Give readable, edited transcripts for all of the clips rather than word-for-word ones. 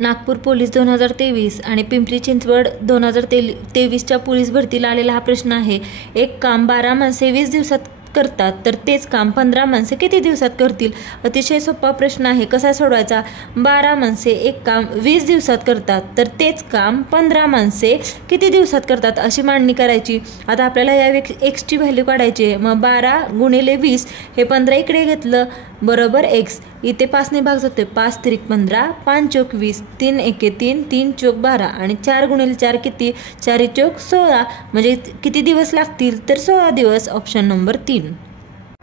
Nagpur police 2023 आणि Pimpri Chinchwad 2023च्या police भरतीला आलेला हा प्रश्न आहे। एक काम 12 माणसे 20 दिवसात करतात तर तेच काम 15 माणसे किती दिवसात करतील? अतिशय सोपा प्रश्न आहे। कसा सोडवायचा? 12 माणसे एक काम 20 दिवसात करतात तर तेच काम 15 माणसे किती दिवसात करतात अशी मांडणी करायची। आता आपल्याला या x ची व्हॅल्यू काढायची आहे। मग 12 गुणिले 20 हे 15 इकडे घेतलं बरोबर x। इथे 5 ने भाग जातोय, 5 त्रिक 15, 5 चौक 20, 3 एके 3, 3 चौक 12 आणि 4 गुणिले 4 किती? 4 चौक 16। म्हणजे किती दिवस लागतील? तर 16 दिवस। Option number 3।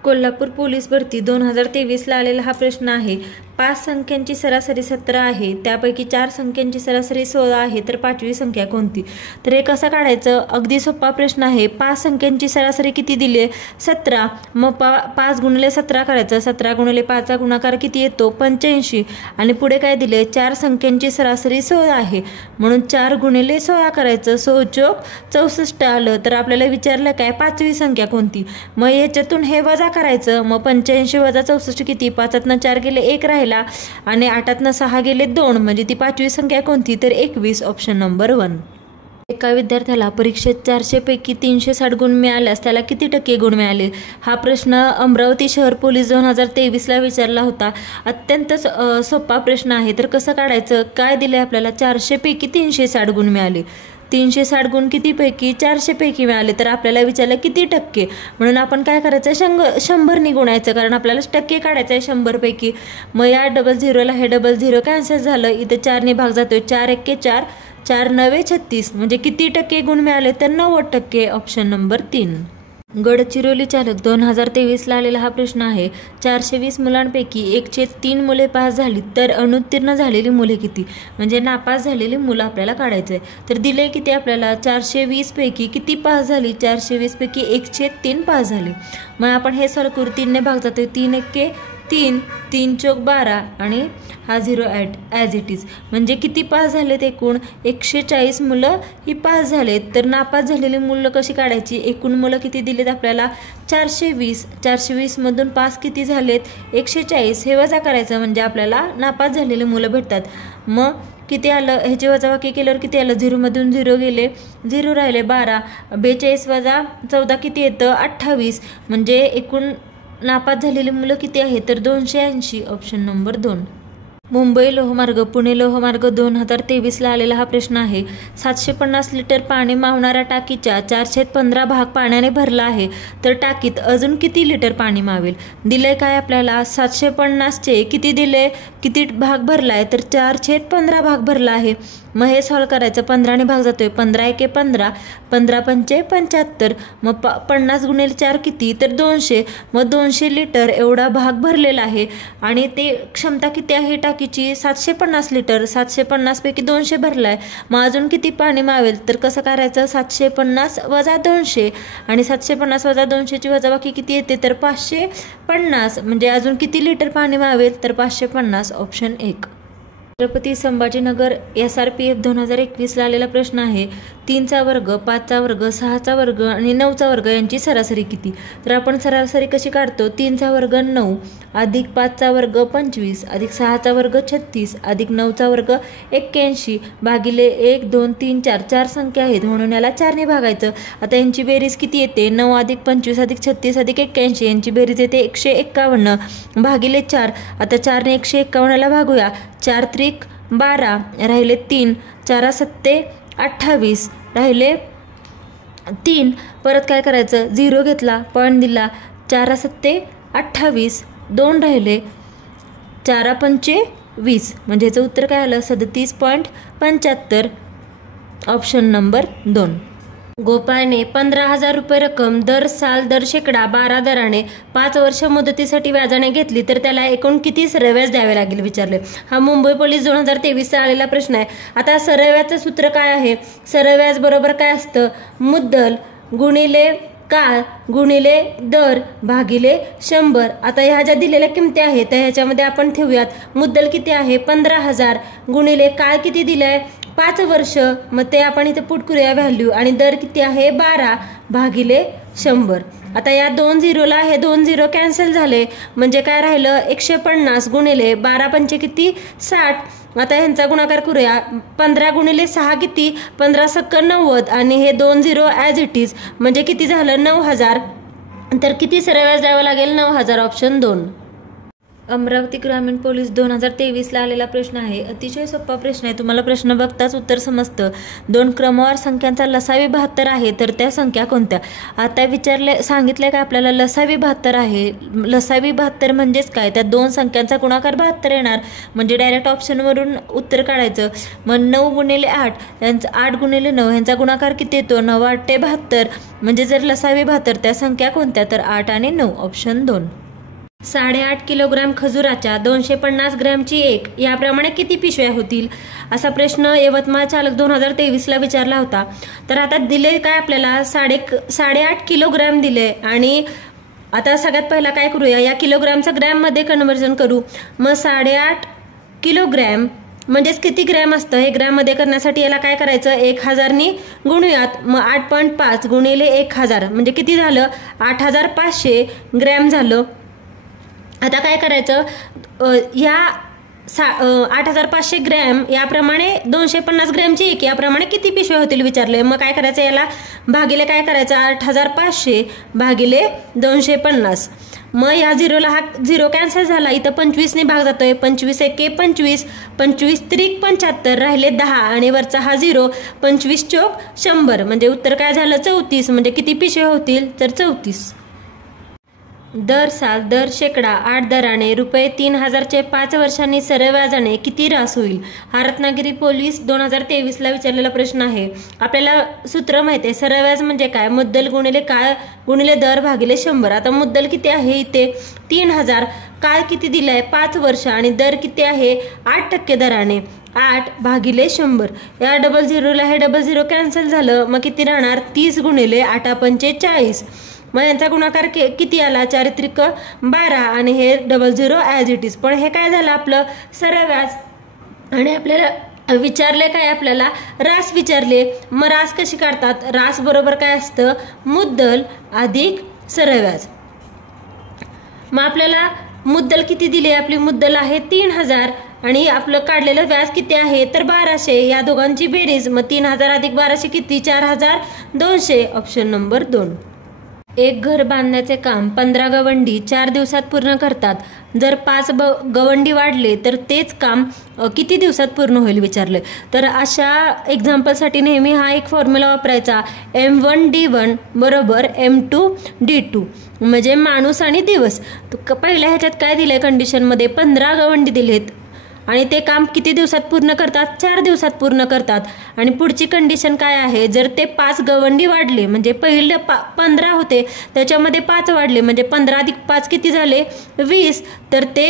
कोल्हापूर पोलीस भरती 2023ला आलेला हा प्रश्न आहे। 5 संख्यांची सरासरी 17 आहे, त्यापैकी 4 संख्यांची सरासरी 16 आहे, तर 5वी संख्या कोणती? तर हे कसं काढायचं? अगदी सोपा प्रश्न आहे। 5 संख्यांची सरासरी किती दिली आहे? 17। मग 5 गुणिले 17 करायचं। 17 गुणिले 5 चा गुणाकार किती येतो? 85। आणि पुढे काय दिले? 4 संख्यांची सरासरी 16 आहे, म्हणून 4 गुणिले 16 करायचं। 16 चौक 64 आलं। तर आपल्याला विचारलं काय? 5वी संख्या कोणती? मग याच्यातून हे वजा करायचं। मग 85 वजा 64 किती? 5तनं 4 गेले 1 राहिला आणि 8तनं 6 गेले 2, म्हणजे ती 5वी संख्या कोणती? तर 21। Option number 1। एका विद्यार्थ्याला परीक्षेत 400 पैकी 360 गुण मिळाल्यास त्याला किती टक्के गुण मिळाले? हा प्रश्न अमरावती शहर पोलीस 2023ला विचारला होता। अत्यंत सोपा प्रश्न आहे। तर कसं काढायचं? काय दिले आपल्याला? 400 पैकी 360 गुण मिळाले। 360 गुण किती पैकी? 400 पैकी मिळाले। तर आपल्याला विचारलं किती टक्के, म्हणून आपण काय करायचं? 100 ने गुणायचं, कारण आपल्याला टक्के काढायचं आहे 100 पैकी। मग या डबल झिरोला हे डबल झिरो कॅन्सल झालं। इथे 4 ने भाग जातोय, 4 एके 4, 4 नवे 36, म्हणजे किती टक्के गुण मिळाले? तर 90%। Option number 3। गडचिरोली चालक 2023ला आलेला हा प्रश्न आहे। 420 मुलांपैकी 1/3 मुले पास झाली तर अनुत्तीर्ण झालेली मुले किती? म्हणजे नापास झालेली मुलं आपल्याला काढायचं आहे। तर दिले किती आपल्याला? 420 पैकी किती पास झाली? 420 पैकी 1/3 पास झाली। मग आपण हे सॉल्व करू। 3 ने भाग जातोय, 3 एके 3, 3 चौक 12 आणि हा 0 ॲज इट इज, म्हणजे किती पास झालेत? एकूण 140 मुलं ही पास झालेत। तर नापास झालेली मुलं कशी काढायची? एकूण मुलं किती दिलेत आपल्याला? 420। 420 मधून पास किती झालेत? 140। हे वजा करायचं, म्हणजे आपल्याला नापास झालेली मुलं भेटतात। मग किती आलं? ह्याचे वजाबाकी केल्यावर किती आलं? 0 मधून 0 गेले, 0 राहिले 12। 42 वजा 14 किती येतं? 28। म्हणजे एकूण नापास झालेली मुलं किती आहे? तर 280। Option number 2। मुंबई लोहमार्ग पुणे लोहमार्ग 2023ला आलेला हा प्रश्न आहे। 750 लिटर पाणी मावणाऱ्या टाकीच्या 4/15 भाग पाण्याने भरला आहे, तर टाकीत अजून किती लिटर पाणी मावेल? दिले काय आपल्याला? 750चे किती दिले? किती भाग भरलाय? तर 4/15 भाग भरला आहे। मग हे सॉल्व करायचं। 15 ने भाग जातोय, 15 एके 15, 15 पंचे 75। मग 50 गुणिले 4 किती? तर 200। मग 200 लिटर एवढा भाग भरलेला आहे आणि ते क्षमता किती आहे टाकीची? 750 लिटर। 750 पैकी 200 भरलाय, मग अजून किती पाणी मावेल? तर कसं करायचं? 750 वजा 200 आणि 750 वजा 200 ची वजाबाकी किती येते? तर 550। म्हणजे अजून किती लिटर पाणी मावेल? तर 550। ऑप्शन 1। छत्रपती संभाजीनगर SRPF 2021ला आलेला प्रश्न आहे। 3चा वर्ग, 5चा वर्ग, 6चा वर्ग आणि 9चा वर्ग यांची सरासरी किती? तर आपण सरासरी कशी काढतो? 3चा वर्ग 9 अधिक 5चा वर्ग 25 अधिक 6चा वर्ग 36 अधिक 9चा वर्ग 81 भागिले 1 2 3 4, 4 संख्या आहेत म्हणून याला 4 ने भागायचं। आता यांची बेरीज किती येते? 9 अधिक 25 अधिक 36 अधिक 81, यांची बेरीज येते 151 भागिले 4। आता 4 ने 151ला भागूया। 4 त्रिक 12 राहिले 3, 4 सत्ते 28 राहिले 3। परत काय करायचं? 0 घेतला, पॉईंट दिला, 4 सत्ते 28, 2 राहिले, 4 पंचे 20, म्हणजे याचं उत्तर काय आलं? 37.75। Option number 2। गोपाळने 15,000 रुपये रक्कम दर साल दर शेकडा 12 दराने 5 वर्ष मुदतीसाठी व्याजाने घेतली तर त्याला एकूण किती सरव्याज द्यावे लागेल विचारले। हा मुंबई पोलीस 2023चा आलेला प्रश्न आहे। आता सरव्याजचं सूत्र काय आहे? सरव्याज बरोबर काय असतं? मुद्दल गुणिले काळ गुणिले दर भागिले 100। आता ह्या ज्या दिलेल्या किमती आहेत तर ह्याच्यामध्ये आपण ठेवूयात मुद्दल किती आहे? 15,000 गुणिले काळ किती दिलाय? 5 वर्ष। मग ते आपण इथे पुट करूया व्हॅल्यू, आणि दर किती आहे? 12 भागिले 100। आता या 2 झिरोला हे 2 झिरो कॅन्सल झाले, म्हणजे काय राहिलं? 150 गुणिले 12 पंचे किती? 60 आता ह्यांचा गुणाकार करूया. 15 गुणिले 6 किती, 15 सक्क 90 आणि हे 2 0 ॲज इट इज म्हणजे किती झालं 9000. तर किती सरळ व्याज द्यावं लागेल 9000 ऑप्शन 2. अमरावती ग्रामीण पोलीस 2023ला आलेला प्रश्न आहे. अतिशय सोपा प्रश्न आहे. तुम्हाला प्रश्न बघताच उत्तर समजतं. 2 क्रमवार संख्यांचा लसावी 72 आहे तर त्या संख्या कोणत्या. आता सांगितलंय का आपल्याला लसावी 72 आहे. लसावी 72 म्हणजेच काय, त्या 2 संख्यांचा गुणाकार 72 येणार म्हणजे डायरेक्ट ऑप्शनवरून उत्तर काढायचं. मग 9 गुणिले 8 यांचा 8 गुणिले 9 यांचा गुणाकार किती येतो 9 8 72 म्हणजे जर लसावी 72 त्या संख्या कोणत्या तर 8 आणि 9 ऑप्शन 2. 8.5 किलोग्रॅम खजुराच्या 250 ग्रॅमची 1 याप्रमाणे किती पिशव्या होतील असा प्रश्न यवतमाळ चालक 2023ला विचारला होता. तर आता दिले काय आपल्याला 8.5 किलोग्रॅम दिले आणि आता सगळ्यात पहिला काय करूया या किलोग्रॅमचं ग्रॅममध्ये कन्व्हर्जन करू. मग 8.5 किलोग्रॅम म्हणजेच किती ग्रॅम असतं हे ग्रॅममध्ये करण्यासाठी याला काय करायचं 1000नी गुणूयात. मग 8.5 गुणिले 1000 म्हणजे किती झालं 8500 ग्रॅम झालं. आता काय करायचं या 8500 ग्रॅम याप्रमाणे 250 ग्रॅमची 1 याप्रमाणे किती पिशव्या होतील विचारले. मग काय करायचं याला भागिले काय करायचं 8500 भागिले 250. मग या 0ला हा 0 कॅन्सल झाला. इथं 25 ने भाग जातोय 25 एके 25 25 त्रिक 75 राहिले 10 आणि वरचा हा 0 25 चौक 100 म्हणजे उत्तर काय झालं 34 म्हणजे किती पिशव्या होतील तर 34. दर साल दर शेकडा 8 दराने रुपये 3000चे 5 वर्षांनी सरळ व्याजाने किती रास होईल हा रत्नागिरी पोलीस 2023ला विचारलेला प्रश्न आहे. आपल्याला सूत्र माहिती आहे सरळ व्याज म्हणजे काय मुद्दल गुणिले काळ गुणिले दर भागिले 100. आता मुद्दल किती आहे इथे 3000 काळ किती दिलाय 5 वर्ष आणि दर किती आहे 8% दराने 8 भागिले 100. या 00ला हे 00 कॅन्सल झालं मग किती राहणार 30 गुणिले 8 पंचे 40. मग यांचा गुणाकार किती आला 4 त्रिक 12 आणि हे 00 ॲज इट इज. पण हे काय झालं आपलं सरळ व्याज आणि आपल्याला विचारले काय आपल्याला रास विचारले. मग रास कशी काढतात रास बरोबर काय असतं मुद्दल अधिक सरळ व्याज. मग आपल्याला मुद्दल किती दिली आपली मुद्दल आहे 3000 आणि आपलं काढलेलं व्याज किती आहे तर 1200. या दोघांची बेरीज मग 3000 अधिक 1200 किती 4200 ऑप्शन नंबर 2. एक घर बांधण्याचे काम 15 गवंडी 4 दिवसात पूर्ण करतात. जर 5 गवंडी वाढले तर तेच काम किती दिवसात पूर्ण होईल विचारले. तर अशा एक्झाम्पलसाठी नेहमी हा एक फॉर्म्युला वापरायचा M1D1 बरोबर M2D2 म्हणजे माणूस आणि दिवस. पहिल्या ह्याच्यात काय दिलंय कंडिशनमध्ये 15 गवंडी दिलेत आणि ते काम किती दिवसात पूर्ण करतात 4 दिवसात पूर्ण करतात. आणि पुढची कंडिशन काय आहे जर ते 5 गवंडी वाढले म्हणजे पहिले 15 होते त्याच्यामध्ये 5 वाढले म्हणजे 15 अधिक 5 किती झाले 20 तर ते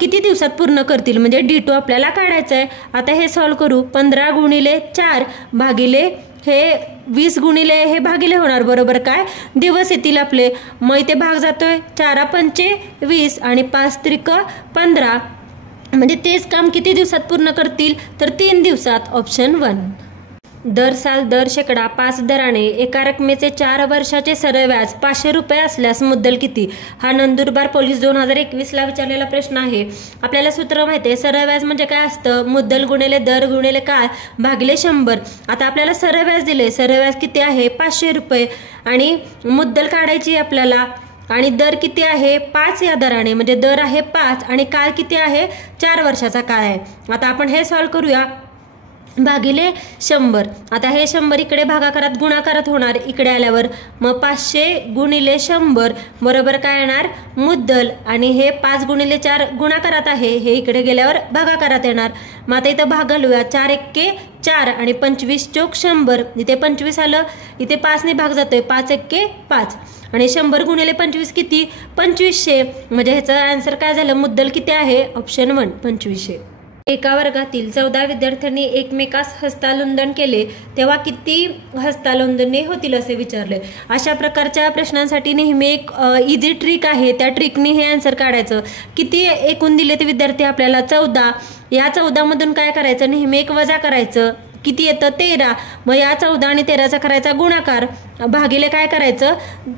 किती दिवसात पूर्ण करतील म्हणजे D2 आपल्याला काढायचं आहे. आता हे सॉल्व करू 15 गुणिले 4 भागिले हे 20 गुणिले हे भागिले होणार बरोबर काय दिवस येतील आपले. मग इथे भाग जातोय 4 पंचे 20 आणि 5 त्रिक 15 म्हणजे तेच काम किती दिवसात पूर्ण करतील तर 3 दिवसात ऑप्शन 1. दर साल दर शेकडा 5 दराने एका रकमेचे 4 वर्षाचे सरळ व्याज 500 रुपये असल्यास मुद्दल किती हा नंदुरबार पोलीस 2021ला विचारलेला प्रश्न आहे. आपल्याला सूत्र माहिती आहे सरळ व्याज म्हणजे काय असतं मुद्दल गुणिले दर गुणिले काळ भागिले 100. आता आपल्याला सरळ व्याज दिले सरळ व्याज किती आहे 500 रुपये आणि मुद्दल काढायची आपल्याला आणि दर किती आहे 5 या दराने म्हणजे दर आहे 5 आणि काळ किती आहे 4 वर्षाचा काळ आहे. आता आपण हे सॉल्व करूया भागिले 100. आता हे 100 इकडे भागाकारात गुणाकारात होणार इकडे आल्यावर मग 500 गुणिले 100 बरोबर काय येणार मुद्दल आणि हे 5 गुणिले 4 गुणाकारात आहे हे इकडे गेल्यावर भागाकारात येणार. मग आता इथं भाग घालूया 4 एक्के 4 आणि 25 चौक 100 इथे 25 आलं इथे 5 ने भाग जातोय 5 एक्के 5 आणि 100 गुणिले 25 किती 2500 म्हणजे ह्याचं आन्सर काय झालं मुद्दल किती आहे ऑप्शन 1 2500. एका वर्गातील 14 विद्यार्थ्यांनी एकमेकास हस्तांदोलन केले तेव्हा किती हस्तांदोलने होतील असे विचारले. अशा प्रकारच्या प्रश्नांसाठी नेहमी एक इझी ट्रिक आहे त्या ट्रिकने हे आन्सर काढायचं. किती एकूण दिले ते विद्यार्थी आपल्याला 14 या 14 मधून काय करायचं नेहमी एक वजा करायचं किती येतं 13. मग या 14 आणि 13चा करायचा गुणाकार भागिले काय करायचं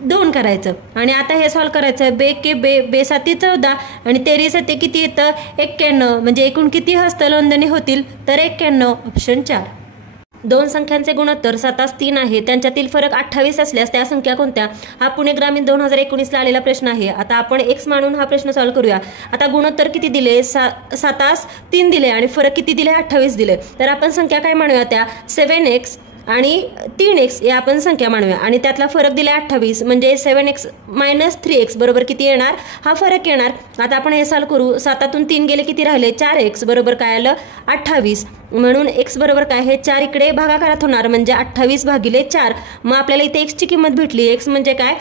2 करायचं. आणि आता हे सॉल्व करायचं. बे 7 14 आणि 13 7 किती येतं 91. म्हणजे एकूण किती हस्तनोंदणी होतील तर 91. ऑप्शन 4. दोन संख्यांचे गुणोत्तर 7-3 आहे, त्यांच्यातील फरक 28 असल्यास त्या संख्या कोणत्या? हा पुणे ग्रामीण 2019 ला आलेला प्रश्न आहे. आता आपण x मानून हा प्रश्न सॉल्व करूया. आता गुणोत्तर किती दिले 7-3 दिले आणि फरक किती दिले 28 दिले. तर आपण संख्या काय मानूया त्या 7x आणि 3x या आपण संख्या मानूया आणि त्यातला फरक दिला 28 म्हणजे 7x - 3x बरोबर किती येणार हा फरक येणार. आता आपण हे सॉल्व करू. 7तून 3 गेले किती राहिले 4x बरोबर काय आलं 28. म्हणून x बरोबर काय हे 4 इकडे भागाकारात होणार म्हणजे 28 भागिले 4. मग आपल्याला इथे x ची किंमत भेटली. x म्हणजे काय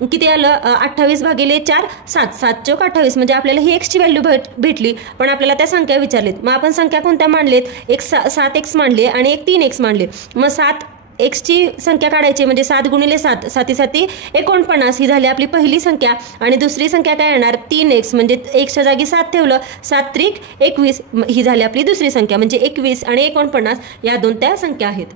किती आलं 28 भागिले 4 7 7 चौक 28 म्हणजे आपल्याला ही x ची व्हॅल्यू भेटली. पण आपल्याला त्या संख्या विचारलीत. मग आपण संख्या कोणत्या मांडलेत एक 7x मांडले आणि एक 3x मांडले. मग 7x ची संख्या काढायची म्हणजे 7 गुणिले 7 7 7 49 ही झाली आपली पहिली संख्या. आणि दुसरी संख्या काय येणार 3x म्हणजे x च्या जागी 7 ठेवलं 7 त्रिक 21 ही झाली आपली दुसरी संख्या म्हणजे 21 आणि 49 या दोन त्या संख्या आहेत.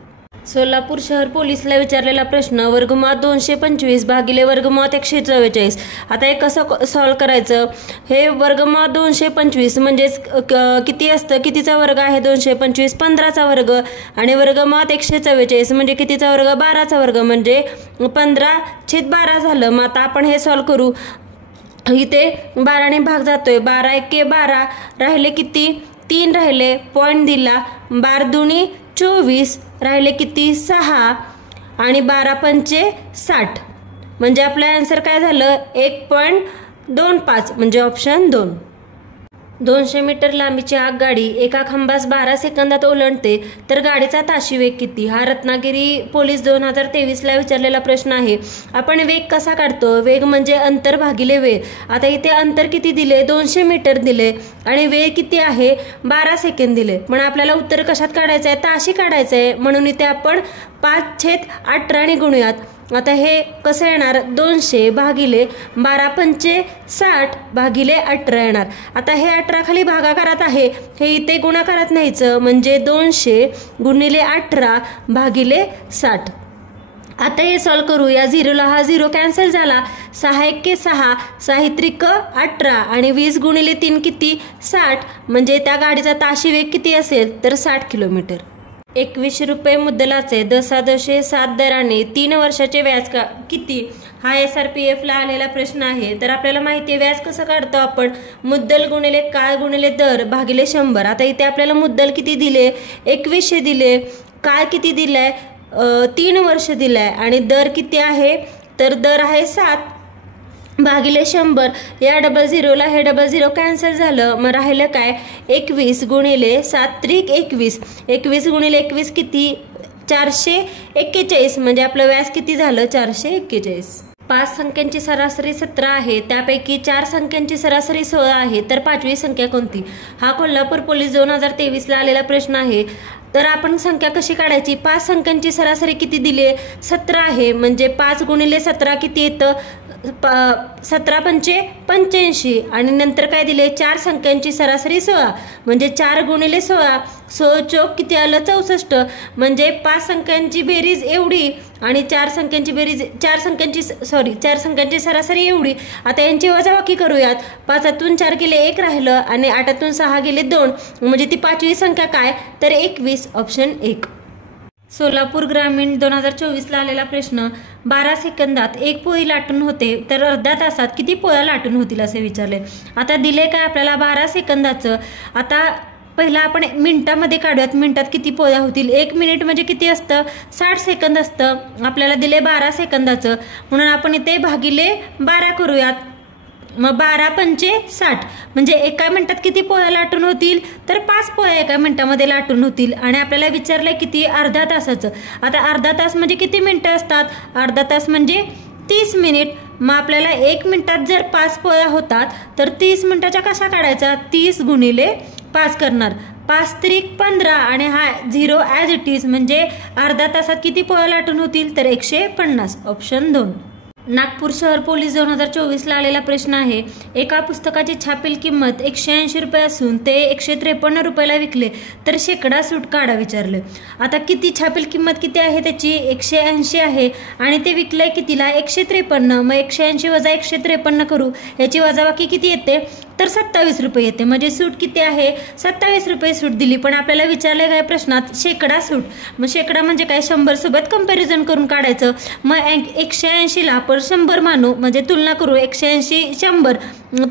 सोलापूर शहर पोलीसला विचारलेला प्रश्न वर्गमुळात 225 भागिले वर्गमुळात 144. आता हे कसं सॉल्व करायचं. हे वर्गमुळात 225 म्हणजेच किती असतं कितीचा वर्ग आहे 225 15चा वर्ग आणि वर्गमुळात 144 म्हणजे कितीचा वर्ग 12चा वर्ग म्हणजे 15/12 झालं. मग आता आपण हे सॉल्व करू. इथे 12ने भाग जातोय 12 1 12 राहिले किती 3 राहिले पॉईंट दिला 12 दुनी 24 राहिले किती 6 आणि 12 पंचे 60 म्हणजे आपलं आन्सर काय झालं 1.25 म्हणजे ऑप्शन 2. 200 मीटर लांबीची आगगाडी एका खांबास 12 सेकंदात ओलांडते तर गाडीचा ताशी वेग किती? हा रत्नागिरी पोलीस 2023 ला विचारलेला प्रश्न आहे. आपण वेग कसा काढतो. वेग म्हणजे अंतर भागिले वेळ. आता इथे अंतर किती दिले 200 मीटर दिले आणि वेळ किती आहे 12 सेकंद दिले. पण आपल्याला उत्तर कशात काढायचं आहे ताशी काढायचं आहे म्हणून इथे आपण 5/18 ने गुणूयात. आता हे कसं येणार 200 भागिले 12 पंचे 60 भागिले 18 येणार. आता हे 18 खाली भागाकारात आहे हे इथे गुणाकारात न्यायचं म्हणजे 200 गुणिले 18 भागिले 60. आता हे सॉल्व करू. या 0ला हा 0 कॅन्सल झाला 6 1 6 6 त्रिक 18 आणि 20 गुणिले 3 किती 60 म्हणजे त्या गाडीचा ताशी वेग किती असेल तर 60 किलोमीटर. 21 रुपये मुद्दलाचे दशांशे 7 दराने 3 वर्षाचे व्याज किती? हा SRPF ला आलेला प्रश्न आहे. तर आपल्याला माहिती आहे व्याज कसं काढतो आपण मुद्दल गुणिले काळ गुणिले दर भागिले 100. आता इथे आपल्याला मुद्दल किती दिले 2100 दिले काळ किती दिलाय 3 वर्ष दिलाय आणि दर किती आहे तर दर आहे 7 भागिले 100. या 00ला हे 00 कॅन्सल झालं मग राहिलं काय 21 गुणिले 7 त्रिक 21 21 गुणिले 21 किती 441 म्हणजे आपलं व्याज किती झालं 441. 5 संख्यांची सरासरी 17 आहे त्यापैकी 4 संख्यांची सरासरी 16 आहे तर 5वी संख्या कोणती? हा कोल्हापूर पोलीस 2023 ला आलेला प्रश्न आहे. तर आपण संख्या कशी काढायची 5 संख्यांची सरासरी किती दिली 17 आहे म्हणजे 5 गुणिले 17 किती येतं 17 पंचे 85 आणि नंतर काय दिले 4 संख्यांची सरासरी 16 म्हणजे 4 गुणिले 16 16 चौक किती आलं 64 म्हणजे 5 संख्यांची बेरीज एवढी आणि 4 संख्यांची सरासरी एवढी. आता यांची वजाबाकी करूयात. 5तून 4 गेले 1 राहिलं आणि 8तून 6 गेले 2 म्हणजे ती 5वी संख्या काय तर 21 ऑप्शन 1. सोलापूर ग्रामीण 2024 ला आलेला प्रश्न 12 सेकंदात 1 पोळी लाटून होते तर अर्ध्या तासात किती पोळ्या लाटून होतील असे विचारले. आता दिले काय आपल्याला 12 सेकंदाचं. आता पहिला आपण मिनिटामध्ये काढूयात मिनिटात किती पोळ्या होतील. 1 मिनिट म्हणजे किती असतं 60 सेकंद असतं. आपल्याला दिले 12 सेकंदाचं म्हणून आपण इथे भागिले 12 करूयात. मग 12 पंचे 60 म्हणजे एका मिनिटात किती पोळ्या लाटून होतील तर 5 पोळ्या एका मिनिटामध्ये लाटून होतील. आणि आपल्याला विचारलंय किती अर्धा तासाचं. आता अर्धा तास म्हणजे किती मिनिटं असतात अर्धा तास म्हणजे 30 मिनिट. मग आपल्याला 1 मिनिटात जर 5 पोळ्या होतात तर 30 मिनिटाच्या कशा काढायचा 30 गुणिले 5 करणार 5 त्रिक 15 आणि हा 0 ॲज इट इज म्हणजे अर्धा तासात किती पोळ्या लाटून होतील तर 150 ऑप्शन 2. नागपूर शहर पोलीस 2024ला आलेला प्रश्न आहे, एका पुस्तकाची छापील किंमत 180 रुपये असून ते 153 रुपयाला विकले तर शेकडा सूट काढा विचारलं. आता किती छापील किंमत किती आहे त्याची 180 आहे आणि ते विकलंय कितीला 153. मग 180 वजा 153 करू, याची वजाबाकी किती येते तर 27 रुपये येते. म्हणजे सूट किती आहे 27 रुपये सूट दिली. पण आपल्याला विचारले काय प्रश्नात शेकडा सूट, मग शेकडा म्हणजे काय 100 सोबत कंपॅरिझन करून काढायचं. मग 180ला आपण 100 मानू म्हणजे तुलना करू 180 100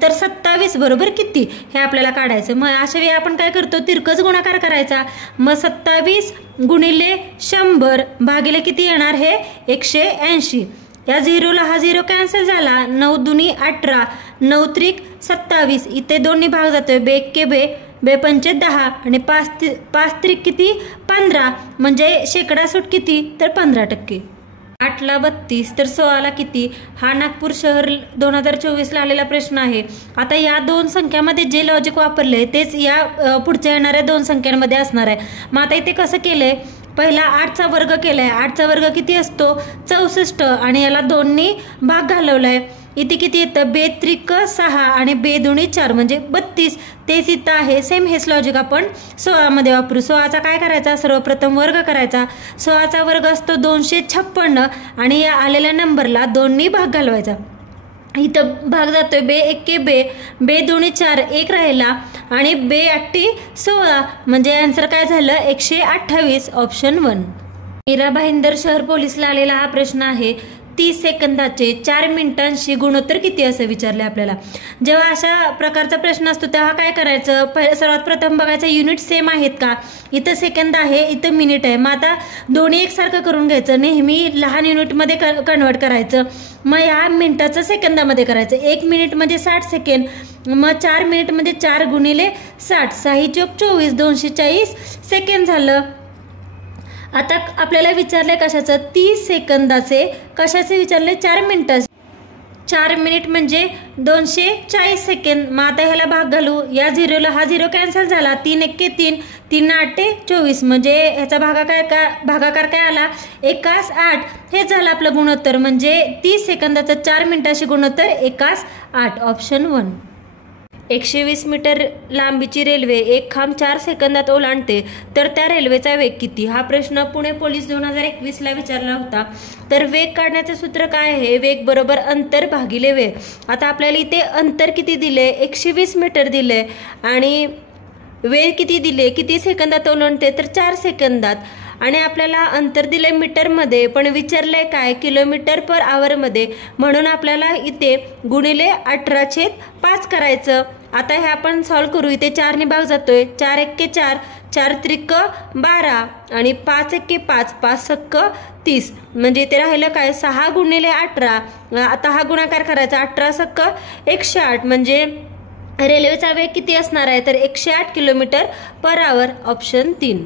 तर 27 बरोबर किती हे आपल्याला काढायचं. मग अशा वेळी आपण काय करतो तिरकस गुणाकार करायचा. मग 27 गुणिले 100 भागिले किती येणार हे 180. या झिरोला हा झिरो कॅन्सल झाला. 9 दुनी 18 9 त्रिक 27. इथे दोन्ही भाग जातोय बे के बे बे पंचे 10 आणि 5 त्रिक किती 15 म्हणजे शेकडा सूट किती तर 15%. 8ला 32 तर 16ला किती हा नागपूर शहर 2024ला आलेला प्रश्न आहे. आता या दोन संख्यामध्ये जे लॉजिक वापरले तेच या पुढच्या येणाऱ्या दोन संख्यांमध्ये असणार आहे. मग आता इथे कसं केलंय पहिला 8चा वर्ग केलाय. 8चा वर्ग किती असतो 64 आणि याला दोन्ही भाग घालवलाय. इथे किती येतं बे त्रिक 6 आणि बे दुणी 4 म्हणजे 32. तेच इथं आहे. सेम हेच लॉजिक आपण 16मध्ये वापरू. 16चा काय करायचा सर्वप्रथम वर्ग करायचा. 16चा वर्ग असतो 256 आणि या आलेल्या नंबरला दोन्ही भाग घालवायचा. इथं भाग जातोय बे एके बे बे दुणी 4 1 राहिला आणि बे 8 16 म्हणजे आन्सर काय झालं 128 ऑप्शन 1. मीरा भाईंदर शहर पोलीसला आलेला हा प्रश्न आहे. 30 सेकंदाचे 4 मिनिटांशी गुणोत्तर किती असं विचारले आपल्याला. जेव्हा अशा प्रकारचा प्रश्न असतो तेव्हा काय करायचं सर्वात प्रथम बघायचं युनिट सेम आहेत का. इथं सेकंद आहे इथं मिनिट आहे. मग आता दोन्ही एकसारखं करून घ्यायचं. नेहमी लहान युनिटमध्ये कन्वर्ट करायचं. मग या मिनिटाचं सेकंदामध्ये करायचं. 1 मिनिट म्हणजे 60 सेकंड. मग 4 मिनिट म्हणजे 4 गुणिले 60 6 चोक 24 240 सेकंड झालं. आता आपल्याला विचारलंय कशाचं 30 सेकंदाचे कशाचे विचारले 4 मिनिटाचे. 4 मिनिट म्हणजे 240 सेकंद. मग आता ह्याला भाग घालू. या झिरोला हा झिरो कॅन्सल झाला. 3 1 3 3 8 24 म्हणजे ह्याचा भागाकार काय आला 1:8. हेच झालं आपलं गुणोत्तर. म्हणजे 30 सेकंदाचं 4 मिनिटाशी गुणोत्तर 1:8 ऑप्शन 1. 120 मीटर लांबीची रेल्वे एक खांब 4 सेकंदात ओलांडते तर त्या रेल्वेचा वेग किती. हा प्रश्न पुणे पोलीस 2021ला विचारला होता. तर वेग काढण्याचं सूत्र काय आहे वेग बरोबर अंतर भागिले वेळ. आता आपल्याला इथे अंतर किती दिले 120 मीटर दिले आणि वेळ किती दिले किती सेकंदात ओलांडते तर 4 सेकंदात. आणि आपल्याला अंतर दिले मीटरमध्ये पण विचारलंय काय किलोमीटर पर आवरमध्ये. म्हणून आपल्याला इथे गुणिले 18/5 करायचं. आता हे आपण सॉल्व करू. इथे 4ने भाग जातोय 4 1 4 4 त्रिक 12 आणि 5 1 5 5 सक्क 30 म्हणजे इथे राहिलं काय 6 गुणिले 18. आता हा गुणाकार करायचा 18 सक्क 108 म्हणजे रेल्वेचा वेग किती असणार आहे तर 108 किलोमीटर पर आवर ऑप्शन 3.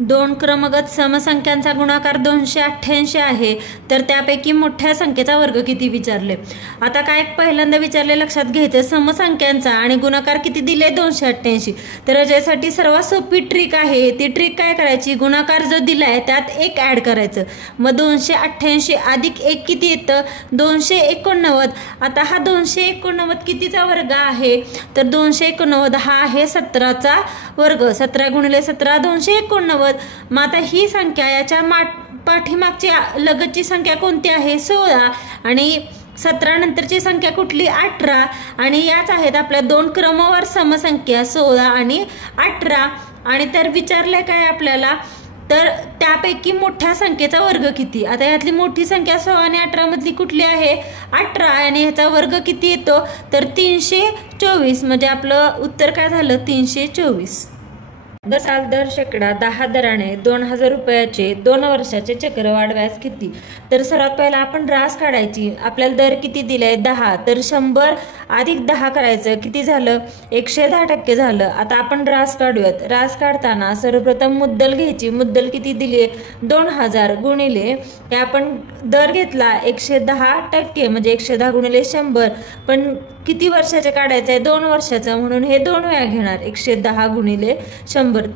2 क्रमगत समसंख्यांचा गुणाकार 288 आहे तर त्यापैकी मोठ्या संख्येचा वर्ग किती विचारले. आता काय पहिल्यांदा विचारले लक्षात घ्यायचं समसंख्यांचा आणि गुणाकार किती दिले 288. तर याच्यासाठी सर्वात सोपी ट्रिक आहे. ती ट्रिक काय करायची गुणाकार जो दिलाय त्यात 1 ॲड करायचं. मग 288 अधिक 1 किती येतं 289. आता हा 289 कितीचा वर्ग आहे तर 289 हा आहे 17चा वर्ग. 17 गुणिले 17 289. मग आता ही संख्या याच्या पाठीमागची लगतची संख्या कोणती आहे 16 आणि 17 नंतरची संख्या कुठली 18 आणि याच आहेत आपल्या 2 क्रमवार समसंख्या 16 आणि 18. आणि तर विचारलंय काय आपल्याला तर त्यापैकी मोठ्या संख्येचा वर्ग किती. आता यातली मोठी संख्या 16 आणि 18 मधली कुठली आहे 18 आणि ह्याचा वर्ग किती येतो तर 324 म्हणजे आपलं उत्तर काय झालं 324. साल दर शेकडा 10 दराने 2000 रुपयाचे 2 वर्षाचे चक्रवाढ व्याज किती. तर सर्वात पहिला आपण रास काढायची. आपल्याला दर किती दिलाय 10 तर 100 अधिक 10 करायचं, किती झालं? 110% झालं. आता आपण रास काढूयात. रास काढताना सर्वप्रथम मुद्दल घ्यायची. मुद्दल किती दिली आहे? 2000 गुणिले हे आपण दर घेतला 110% म्हणजे 110 गुणिले 100. पण किती वर्षाचे काढायचं आहे? 2 वर्षाचं, म्हणून हे 2 वेळा घेणार. 110 गुणिले 100.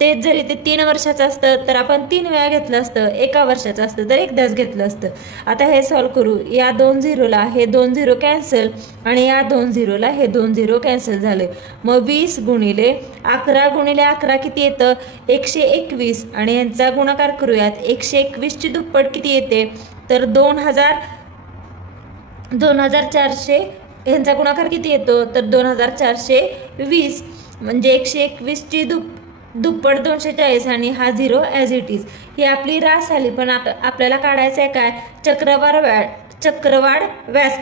तेच जरी ते 3 वर्षाचं असतं तर आपण 3 वेळा घेतलं असतं. 1 वर्षाचं असतं तर एकदाच घेतलं असतं. आता हे सॉल्व करू. या 2 झिरोला हे 2 झिरो कॅन्सल आणि या 2 झिरोला हे 2 झिरो कॅन्सल झाले. मग 20 गुणिले 11 गुणिले 11 किती येतं? 121. आणि यांचा गुणाकार करूयात. 121 ची दुप्पट किती येते? तर 2400. यांचा गुणाकार किती येतो? तर 2420. म्हणजे 121 ची दुप्पट 240 आणि हा 0 ॲज इट इज. ही आपली रास आली. पण आपल्याला काढायचं आहे काय? चक्रवाढ व्याज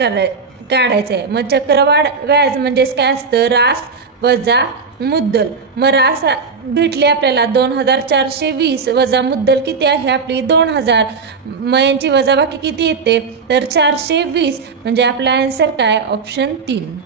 काढायचं आहे. मग चक्रवाढ व्याज म्हणजेच काय असतं? रास वजा मुद्दल. मग रास भेटली आपल्याला 2420 वजा मुद्दल किती आहे आपली? 2000. मग यांची वजाबाकी किती येते? तर 420. म्हणजे आपला आन्सर काय? ऑप्शन 3.